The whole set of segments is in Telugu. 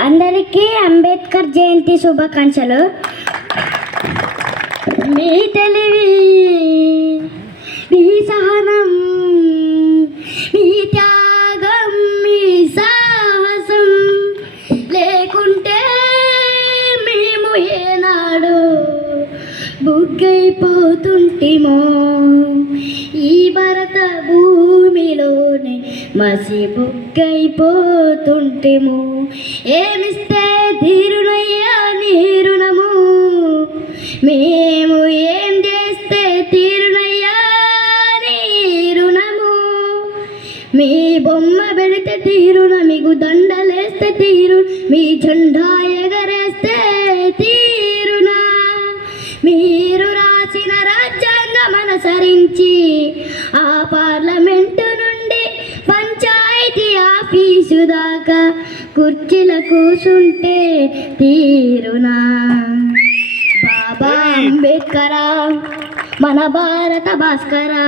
అందరికీ అంబేద్కర్ జయంతి శుభాకాంక్షలు. మీ తెలివి, మీ సహనం, మీ త్యాగం, మీ సాహసం లేకుంటే మేము ఏనాడు బుగ్గైపోతుంటిమో. ఈ భరత భూమిలోనే మసి బుగ్గైపోతుంటిమో. ఏమిస్తే తీరునయ్యా నీ రుణము, మేము ఏం చేస్తే తీరునయ్యా నీ రుణము. మీ బొమ్మ పెడితే తీరున, మీకు దండలేస్తే తీరు, మీ జెండా ఎగరేస్తే తీరునా. మీరు రాసిన రాజ్యాంగం అనుసరించి ఆ పార్లమెంటు నుండి పంచాయతీ ఆఫీసు దాకా కుర్చీల కూసుంటే తీరునా. బాబా అంబేద్కరా మన భారత భాస్కరా,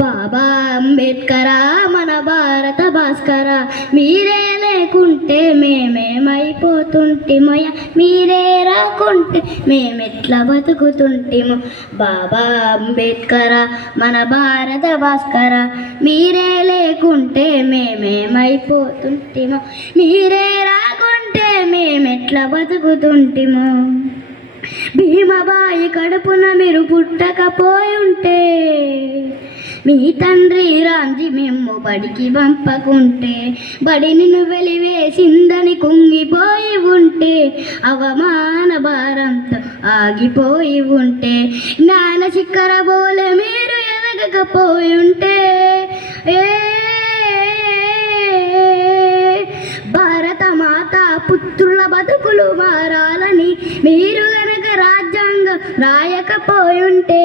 బాబా అంబేద్కరా మన భారత భాస్కరా. మీరే లేకుంటే మేమేమైపోతుంటిమయ్య, మీరే రాకుంటే మేమెట్లా బతుకుతుంటిమో. బాబా అంబేద్కరా మన భారత భాస్కరా, మీరే లేకుంటే మేమేమైపోతుంటిమో, మీరే రాకుంటే మేమెట్లా బతుకుతుంటిమో. భీమబాయి కడుపున మీరు పుట్టకపోయుంటే, మీ తండ్రి రాంజీ మిమ్ము బడికి పంపకుంటే, బడి నిన్ను వెలివేసిందని కుంగిపోయి ఉంటే, అవమాన భారంతో ఆగిపోయి ఉంటే, జ్ఞాన శిఖర బోలే మీరు ఎదగకపోయి ఉంటే, భారత మాత పుత్రుల బతుకులు మారాలని మీరు గనక రాజ్యాంగం రాయకపోయుంటే,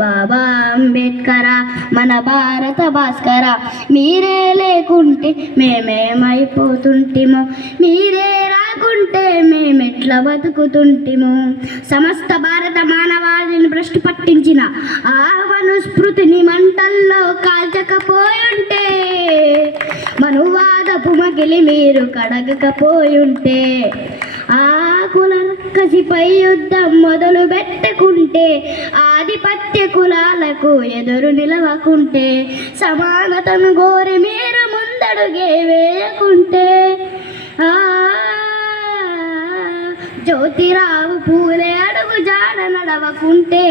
బాబా అంబేద్కరా మన భారత భాస్కరా, మీరే లేకుంటే మేమేమైపోతుంటిమో, మీరే రాకుంటే మేమెట్లా బతుకుతుంటిమో. సమస్త భారత మానవాళిని భ్రష్టు పట్టించిన ఆహ్వాను స్మృతిని మంటల్లో కాల్చకపోయుంటే, మనువాదపు మగిలి మీరు కడగకపోయుంటే, ఆకుల కసిపై యుద్ధం మొదలు పెట్టుకుంటే, ఆధిపత్య కులాలకు ఎదురు నిలవకుంటే, సమానతను కోరి మీరు ముందడుగే వేయకుంటే, జ్యోతిరావు పూలే అడుగు జాడ నడవకుంటే,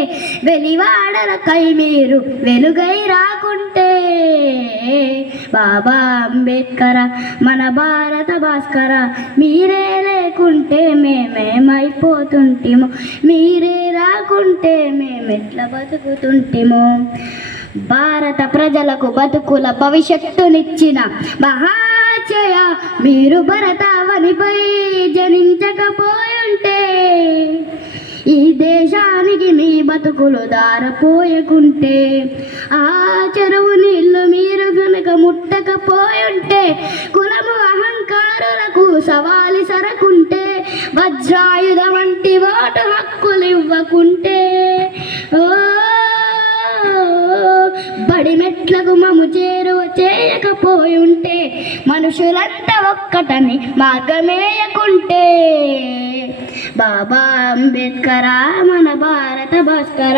వెలివాడలకై మీరు వెలుగై రాకుంటే, బాబా అంబేద్కర మన భారత భాస్కర, మీరే లేకుంటే మేమేమైపోతుంటిమో, మీరే రాకుంటే మేమెట్లా బతుకుతుంటిమో. భారత ప్రజలకు బతుకుల భవిష్యత్తునిచ్చిన మహాచయ మీరు భరతావనిపై జనించకపోయుంటే, ఈ దేశానికి మీ బతుకులు దారపోయకుంటే, ఆ చెరువు నీళ్లు మీరు గనక ముట్టకపోయుంటే, కులము అహంకారులకు సవాలి సరకుంటే, వజ్రాయుధ వంటి ఓటు హక్కులు ఇవ్వకుంటే, బడి మెట్లకు మము చేరువ చేయకపోయుంటే, మనుషులంతా ఒక్కటని మార్గమేయకుంటే, బాబా అంబేద్కర మన భారత భాస్కర,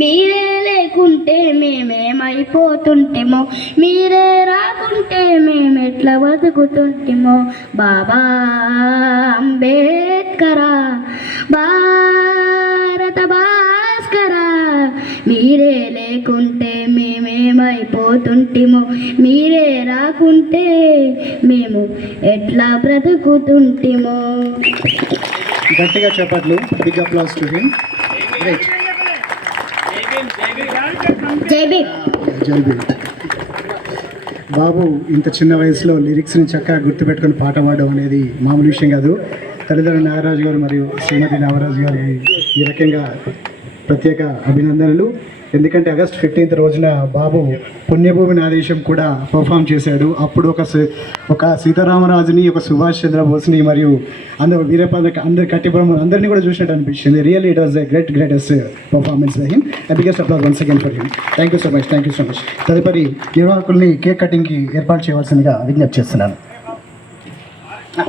మీరే లేకుంటే మేమేమైపోతుంటిమో, మీరే రాకుంటే మేమెట్లా బతుకుతుంటిమో. బాబా అంబేద్కర భారత భాస్కర, మీరే లేకుంటే మేమేమైపోతుంటిమో, మీరే రాకుంటే మేము ఎట్లా బ్రతుకుతుంటిమో. గట్టిగా చెప్పట్లు. Big applause to him. Right. జై భీమ్. జై భీమ్. బాబు ఇంత చిన్న వయసులో లిరిక్స్ని చక్కగా గుర్తుపెట్టుకుని పాట పాడడం అనేది మామూలు విషయం కాదు. తల్లిదండ్రులు నాగరాజు గారు మరియు శ్రీమతి నాగరాజు గారు ఈ రకంగా ప్రత్యేక అభినందనలు. ఎందుకంటే ఆగస్ట్ 15th రోజున బాబు పుణ్యభూమి నాదేశం కూడా పర్ఫామ్ చేశాడు. అప్పుడు ఒక సీతారామరాజుని, ఒక సుభాష్ చంద్రబోస్ని మరియు అందరూ అందరు కట్టిపురం అందరినీ కూడా చూసినట్టు అనిపించింది. Really it was a greatest performance by him. Biggest applause once again for him. Thank you so much. తదుపరి నిర్వాహకుల్ని కేక్ కటింగ్కి ఏర్పాటు చేయవలసిందిగా విజ్ఞప్తి చేస్తున్నాను. ఆ.